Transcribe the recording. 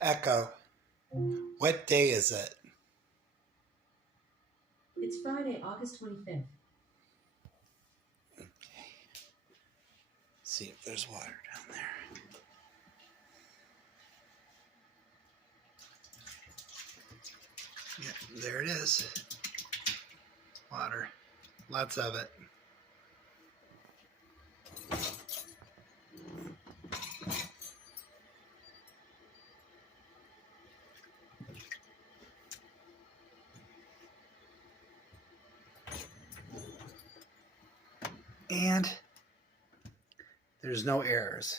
Echo, what day is it? It's Friday, August 25th. See if there's water down there. Yeah, there it is. Water. Lots of it. And there's no errors.